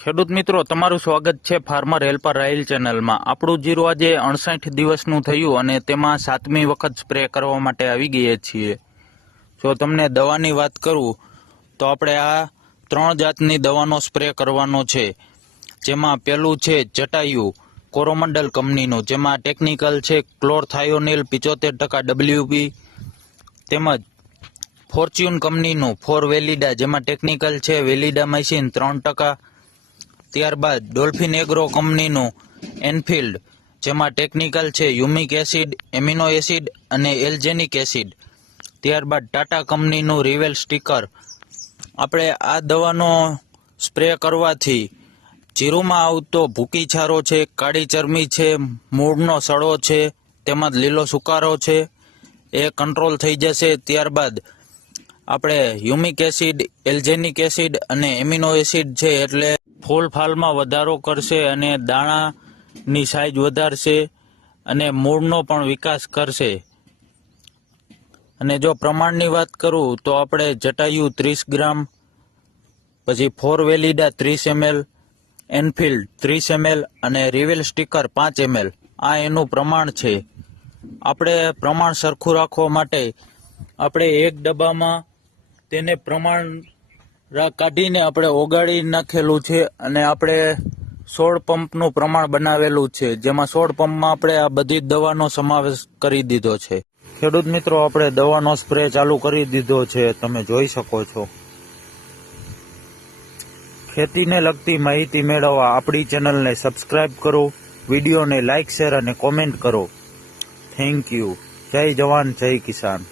ખેડૂત મિત્રો, તમારું સ્વાગત છે ફાર્મર હેલ્પર રાહિલ ચેનલમાં। આપણું જીરું આજે 59 દિવસનું થયું અને તેમાં 7મી વખત સ્પ્રે કરવા માટે આવી ગયા છીએ। જો તમને દવાની વાત કરું તો આપણે આ 3 જાતની દવાનો સ્પ્રે કરવાનો છે, જેમાં પહેલું છે જટાયુ કોરોમંડલ કંપનીનું, જેમાં ટેકનિકલ છે ક્લોરથાયોનિલ 75% WP, તેમજ ફોર્ચ્યુન કંપનીનું ફોર વેલિડા, જેમાં ટેકનિકલ છે વેલિડામાઇસિન 3%। ત્યારબાદ ડોલ્ફિન એગ્રો કંપનીનું એનફિલ્ડ, જેમાં ટેકનિકલ છે યુમિક એસિડ, એમિનો એસિડ અને એલ્જેનિક એસિડ। ત્યારબાદ ટાટા કંપનીનું રિવેલ સ્ટીકર। આપણે આ દવાનો સ્પ્રે કરવાથી જીરુમાં આવતો ભૂકી છારો છે, કાળી ચરમી છે, મૂળનો સડો છે, તેમજ લીલો સુકારો છે, એ કંટ્રોલ થઈ જશે। ત્યારબાદ આપણે યુમિક એસિડ, એલ્જેનિક એસિડ અને એમિનો એસિડ છે એટલે ફૂલ ફાલમાં વધારો કરશે અને દાણાની સાઇઝ વધારશે અને મૂળનો પણ વિકાસ કરશે। અને જો પ્રમાણની વાત કરું તો આપણે જટાયુ 30 ગ્રામ, પછી ફોર વેલિડા 30 ml, એનફિલ્ડ 30 ml અને રિવેલ સ્ટીકર 5 ml, આ એનું પ્રમાણ છે। આપણે પ્રમાણ સરખું રાખવા માટે આપણે એક ડબ્બામાં તેને પ્રમાણ કાઢીને આપણે ઓગાળી નાખેલું છે અને આપણે 16 પંપનું પ્રમાણ બનાવેલું છે, જેમાં 16 પંપમાં આપણે આ બધી દવાનો સમાવેશ કરી દીધો છે। ખેડૂત મિત્રો, આપણે દવાનો સ્પ્રે ચાલુ કરી દીધો છે, તમે જોઈ શકો છો। ખેતીને લગતી માહિતી મેળવવા આપણી ચેનલને સબસ્ક્રાઇબ કરો, વિડીયોને લાઇક, શેર અને કોમેન્ટ કરો। Thank you. જય જવાન, જય કિસાન।